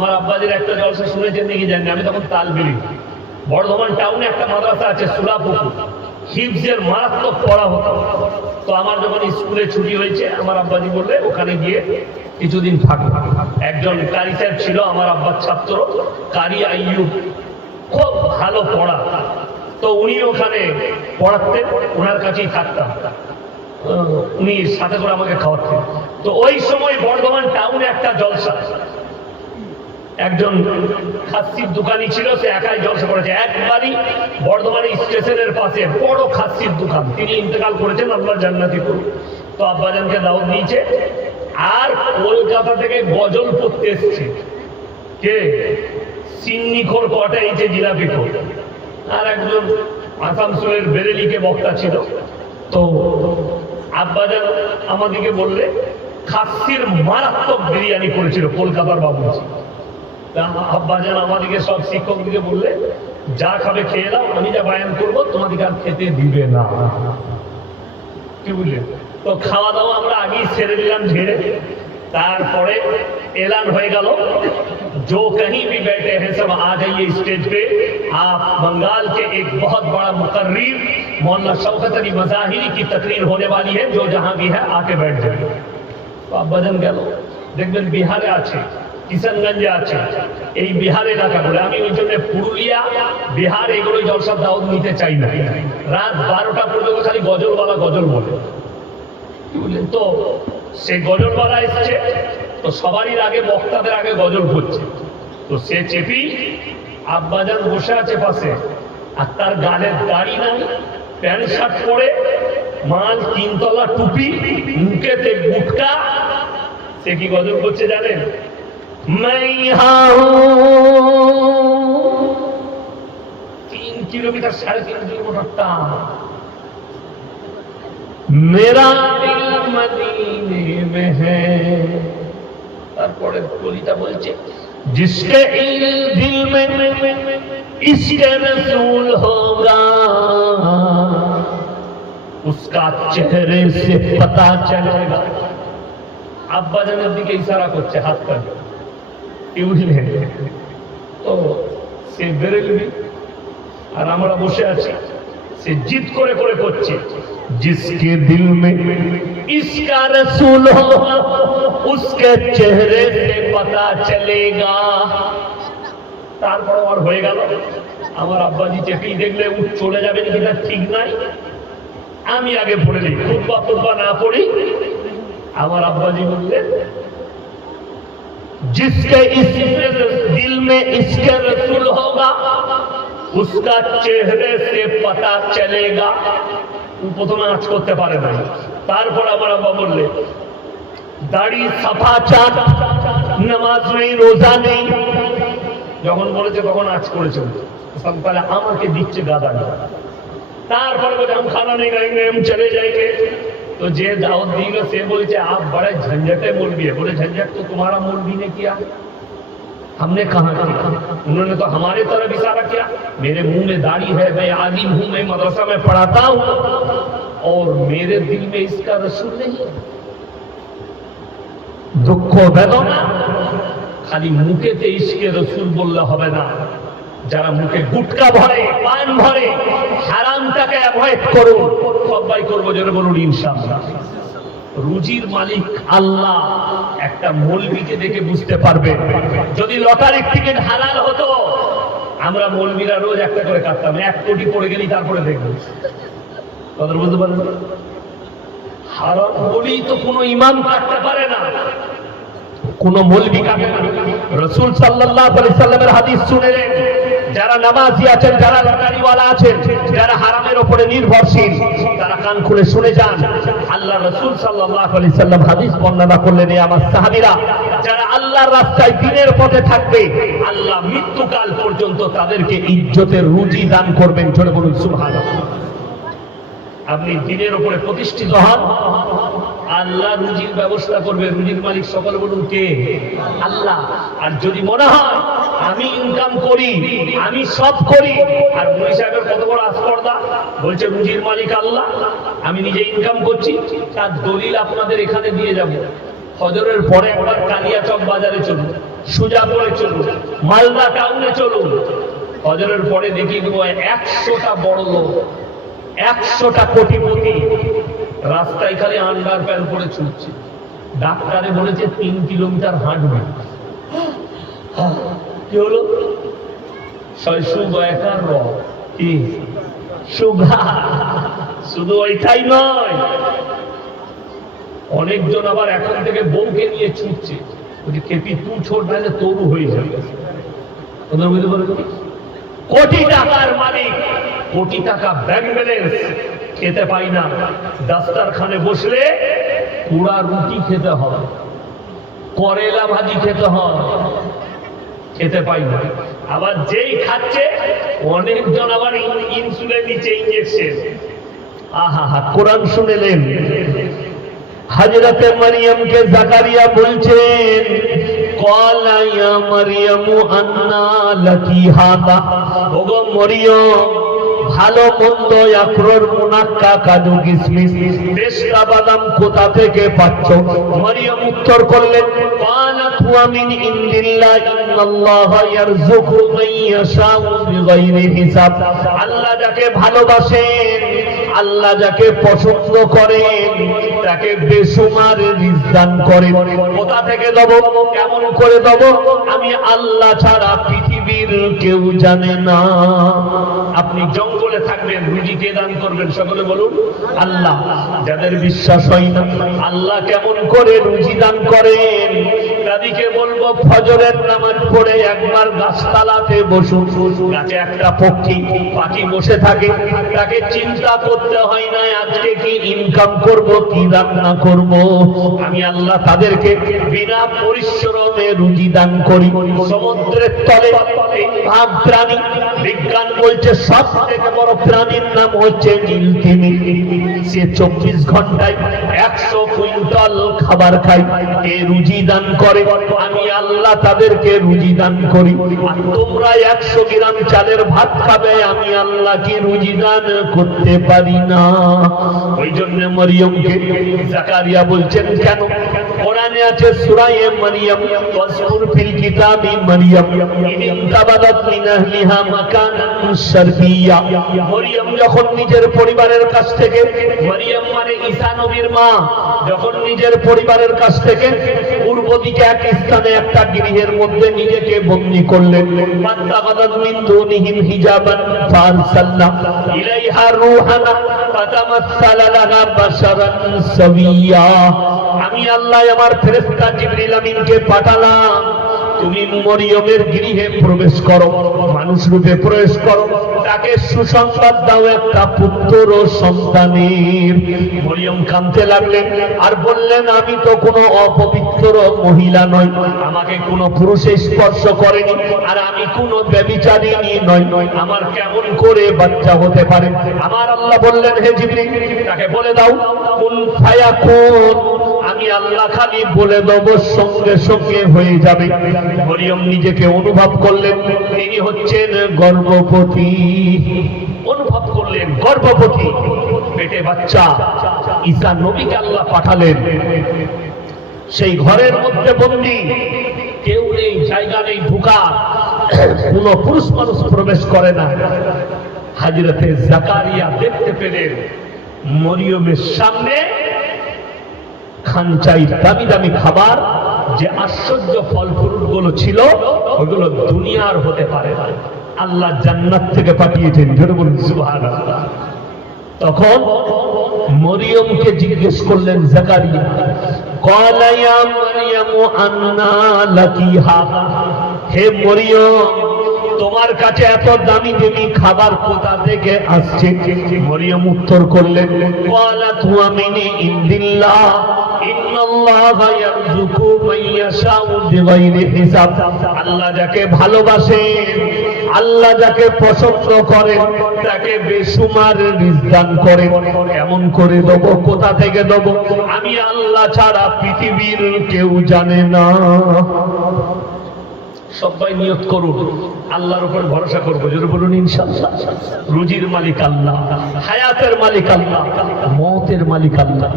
আমার আব্বাজির একটা জলসা শুনেছেন নাকি জানি, আমি তখন তালবেরি। বর্ধমান টাউনে একটা মাদ্রাসা আছে সুলাপুকুর, হিফজের মারাত্মক পড়া হতো। তো আমার যখন স্কুলে ছুটি হয়েছে, আমার আব্বাজি বললে ওখানে গিয়ে কিছুদিন থাকো। একজন কারি সাহেব ছিল আমার আব্বার ছাত্র, কারি আইয়ুব, খুব ভালো পড়া। তো উনি ওখানে পড়াতেন, ওনার কাছেই থাকতাম, উনি সাথে করে আমাকে খাওয়াতেন। তো ওই সময় বর্ধমান টাউনে একটা জলসা, একজন খাসির দোকানি ছিল, সে একাই জলসা করেছে। একবারই বর্ধমানে স্টেশনের পাশে বড় খাসির দোকান, তিনি ইন্তেকাল করেছেন, আল্লাহ জান্নাতি করুন। তো আব্বাজানকে দাওয়াত দিয়েছে। আর কলকাতা থেকে গজল পড়তে এসছে কে? সিন্নিখোর কটা, এই যে জিলাপি খোর। আর একজন আসানসোলের বেরেলিকে বক্তা ছিল। তো আব্বাজান আমাদেরকে বললে খাসির মারাত্মক বিরিয়ানি করেছিল কলকাতার বাবুজি। আব্বাজান আমাদেরকে সব শিক্ষকদিকে বললে যা খাবে খেয়ে দাও, আমি যা বায়ান করবো তোমাদেরকে আর খেতে দিবে না। কি বুঝলেন? তো খাওয়া দাওয়া আমরা আগেই ছেড়ে দিলাম ঝেড়ে। তারপরে এলান হয়ে গেল, जो कहीं भी बैठे हैं सब आ जाइए स्टेज पे, आप बंगाल के एक बहुत बड़ा मुकर्रिर मौलाना शौकत अली मज़ाहिरी की तकरीर होने वाली है, जो जहां भी है आके बैठ जाइए। तो আব্বাজান গেল, দেখবেন বিহারে আছে, কিষানগঞ্জে আছে, এই বিহার এলাকাগুলো। আমি ওই জন্য পুরুলিয়া, বিহার এগুলোই জলসার দাওয়াত নিতে চাই না। রাত 12টা পর্যন্ত খালি গজলওয়ালা গজল বলে, বুঝলেন তো? সে গজলওয়ালা এসছে, তো সবারই আগে বক্তাদের আগে গজল করছে। তো সে চেপি, আব্বাজান বসে আছে পাশে, আর তার গালের দাড়ি নাই, প্যান্ট শার্ট পরে, মাল 3 তলা টুপি, মুখেতে গুটকা। সে কি গজল করছে জানেন? मैं यहाँ हूँ 3 किलोमीटर 3.5 किलोमीटर मेरा दिल मदीने में है। তারপরে কলিতা বলছে जिसके दिल में इसके रसूल होगा उसका चेहरे से पता चलेगा। আব্বাজানের দিকে ইশারা করছে হাত পা। তো সে বেরেলবি, আর আমরা বসে আছি। সে জিদ করে করে করছে जिसके दिल में इसका रसूल हो उसके चेहरे से पता चलेगा। তারপর আর হয়ে গেল। আমার আব্বাজি চেপেই দেখলে চলে যাবে নাকি তার ঠিক নাই। আমি আগে পড়ে দিই, খুতবা না পড়ি। আমার আব্বাজি বললেন जिसके इस दिल में इसके रसूल होगा उसका चेहरे से पता चलेगा। প্রথমে আঁচ করতে পারে না। তারপর আমার আব্বা বললে দাড়ি সাফা চাঁদ, নামাজ নেই, রোজা নেই। যখন বলেছে তখন আঁচ করেছে, তাহলে আমাকে দিচ্ছে গাদা। তারপরে বলছে हम खाना नहीं खाएंगे, हम चले जाएंगे। तो जे दावत दिएगा से बोलते आप बड़े झंझटे मौलवी है। बोले झंझट तो तुम्हारा मौलवी ने किया, हमने कहा किया? उन्होंने तो हमारे तरफ इशारा किया। मेरे मुंह में दाढ़ी है, मैं आलिम हूं, मैं मदरसा में पढ़ाता हूं, और मेरे दिल में इसका रसूल नहीं है। दुख बेदना खाली मुखेते इसके रसूल बोलले হবে না। যারা মুখে গুটকা ভরে, পান ভরে, হারামটাকে অ্যাভয়েড করুন। সবাই করবো জোরে বলুন ইনশাআল্লাহ। রুজির মালিক আল্লাহ। একটা মৌলবীকে দেখে বুঝতে পারবে। যদি লটারির টিকিট হালাল হতো, আমরা মৌলবীরা রোজ একটা করে কাটতাম। 1 কোটি পড়ে গেলি তারপরে দেখবো। কথা বলতে পারবেন? হারাম বলি তো কোনো ইমাম কাটতে পারে না, কোন মৌলবী কাটে না। রাসূল সাল্লাল্লাহু আলাইহি সাল্লামের হাদিস শুনেলেন, যারা নামাজি আছেন, যারা লটারিওয়ালা আছেন, যারা হারামের উপরে নির্ভরশীল, তারা কান খুলে শুনে যান। আল্লাহ রাসূল সাল্লাল্লাহু আলাইহি সাল্লাম হাদিস বর্ণনা করলেন, আমার সাহাবীরা যারা আল্লাহর রাস্তায় দ্বীনের পথে থাকবে, আল্লাহ মৃত্যুকাল পর্যন্ত তাদেরকে ইজ্জতের রুজি দান করবেন। জোরে বলুন সুবহানাল্লাহ। আপনি দ্বীনের উপরে প্রতিষ্ঠিত হন, আল্লাহ রুজির ব্যবস্থা করবে। রুজির মালিক সকল বলুন কে? আল্লাহ। আর যদি মনে হয় আমি ইনকাম করি, আমি সব করি, আর মুনি সাহেবের কত বড় আস্পর্ধা, বলছে রুজির মালিক আল্লাহ, আমি নিজে ইনকাম করছি, তার দলিল আপনাদের এখানে দিয়ে যাব। ফজরের পরে একবার কালিয়াচক বাজারে চলুন, সোজা করে চলুন, মালদা টাউনে চলুন, ফজরের পরে দেখি দেবো 100টা বড় লোক, 100টা কোটিপতি রাস্তায় খালি আন্ডার প্যান্ট করে ছুটছে। ডাক্তারে বলেছে 3 কিলোমিটার হাঁটবে। কি হলো? সুগার কি সুগার? শুধু ওইটাই নয়, অনেকজন আবার এখন থেকে বউকে নিয়ে ছুটছে, কেপি তুই ছোট নাহলে তরু হয়ে যাবে। কোটি টাকার মালিক, কোটি টাকা ব্যাংক ব্যালেন্স, খেতে পাই না। দাস্তারখানে বসলে পুরা রুটি খেতে হয়, করেলা ভাজি খেতে হয়, খেতে পাই না। আবার যেই খাচ্ছে অনেকজন আবার ইনসুলিন নিচ্ছে, ইঞ্জেকশন। আহা হা, কোরআন শুনেলেন? হযরতে মরিয়মকে জাকারিয়া বলছেন, ক্বালা ইয়া মারইয়ামু আন্না লাকি হাযা। ওগো মরিয়ম, ভালো মন্দ আখরোট মুনাক্কা কাজু কিশমিশ পেস্তা বাদাম কোথা থেকে পাচ্ছ? মরিয়ম উত্তর করলেন, ক্বালাত হুয়া মিন ইনদিল্লাহ ইন্নাল্লাহা ইয়ারযুকু মান ইয়াশাউ বিগাইরি হিসাব। আল্লাহ যাকে ভালোবাসেন, আল্লাহ যাকে পছন্দ করেন, তাকে বেশুমার রিজক দান করেন। কোথা থেকে দেব, কেমন করে দেব, আমি আল্লাহ ছাড়া পৃথিবীর কেউ জানে না। আপনি জঙ্গলে থাকবেন, রুজি কে দান করবেন? সকলে বলুন আল্লাহ। যাদের বিশ্বাস হয় না আল্লাহ কেমন করে রুজি দান করেন, তাদেরকে বলবো ফজরের নামাজ পড়ে একবার গাছতলাতে বসুন। গাছে একটা পাখি বসে থাকে, তাকে চিন্তা করতে হয় না আজকে কি ইনকাম করব, কি রান্না করব। আমি আল্লাহ তাদেরকে বিনা পরিশ্রমে রুজি দান করি। সমুদ্রের তলে প্রাণী, বিজ্ঞান বলছে সব থেকে বড় প্রাণীর নাম হচ্ছে নীলতিমি। সে 24 ঘন্টায় 100 কুইন্টাল খাবার খায়, এ রুজি দান করে। আমি আল্লাহ তাদেরকে রুজি দান করি। আর তোমরা 100 গ্রাম চালের ভাত খাবে, আমি আল্লাহ কি রুজি দান করতে পারি না? ওই জন্য মরিয়মকে জাকারিয়া বলছেন কেন? কোরআনে আছে সূরা মারইয়াম, ওয়াজকুর ফিল কিতাবি মারইয়াম ইনতাবাদাত মিন আহলিহা মাকানান শারকিয়্যা। মরিয়ম যখন নিজের পরিবারের কাছ থেকে, মরিয়ম মানে ঈসা নবীর মা, যখন নিজের পরিবারের কাছ থেকে পূর্ব দিকে এক স্থানে একটা গৃহের মধ্যে নিজেকে বন্দী করলেন। ফাতাগাদাত মিন দুনিহিম হিজাবান ফারসালনা ইলাইহা রূহানা ফাতামাসসালা লাহা বাশারান সাবিয়্যা। আমি আল্লাহ আমার ফেরেশতা জিবরিল আমিনকে পাঠালাম, তুমি মরিয়মের গৃহে প্রবেশ করো, মানুষ রূপে প্রবেশ করো, তাকে সুসংবাদ দাও একটা পুত্র সন্তানের। মরিয়ম কাঁদতে লাগলেন আর বললেন, আমি তো কোনো অপবিত্র মহিলা নই, আমাকে কোনো পুরুষে স্পর্শ করেনি, আর আমি কোনো ব্যভিচারিণী নই, আমার কেমন করে বাচ্চা হতে পারে? আমার আল্লাহ বললেন, হে জিবরিল, তাকে বলে দাও কুন ফায়াকুন। আমি আল্লাহ খালি বলে দেব, সঙ্গে সঙ্গে হয়ে যাবে। মরিয়ম নিজেকে অনুভব করলেন তিনি হচ্ছেন গর্ভবতী। অনুভব করলেন গর্ভবতী, পেটে বাচ্চা। ঈসা নবীকে আল্লাহ পাঠালেন, সেই ঘরের মধ্যে বন্দী, কেউ নেই, জায়গা নেই ঢুকা, কোন পুরুষ মানুষ প্রবেশ করে না। হযরতে জাকারিয়া দেখতে পেলেন মরিয়মের সামনে খানচাই দামি দামি খাবার, যে আশ্চর্য ফল ফ্রুট গুলো ছিল ওগুলো দুনিয়ার হতে পারে না, আল্লাহ জান্নাত থেকে পাঠিয়েছেন। জোরে বলুন সুবহানাল্লাহ। তখন মরিয়মকে জিজ্ঞেস করলেন জাকারিয়া, ক্বালা ইয়া মারইয়ামু আন্না লাকি হাযা। হে মরিয়ম, তোমার কাছে এত দামি দামি খাবার কোথা থেকে আসছে? মরিয়ম উত্তর করলেন, ক্বালাত হুয়া মিন ইনদিল্লাহ ইন্নাল্লাহা ইয়ারযুকু মান ইয়াশাউ বিগাইরি হিসাব। আল্লাহ যাকে ভালোবাসেন, আল্লাহ যাকে পছন্দ করেন, তাকে বেশুমার রিজক দান করেন। এমন করে দেব, কোথা থেকে দেব? আমি আল্লাহ ছাড়া পৃথিবীর কেউ জানে না। সবাই নিয়ত করুন, আল্লাহর উপর ভরসা করবো। জোরে বলুন ইনশাআল্লাহ। রুজির মালিক আল্লাহ, হায়াতের মালিক আল্লাহ, মওতের মালিক আল্লাহ।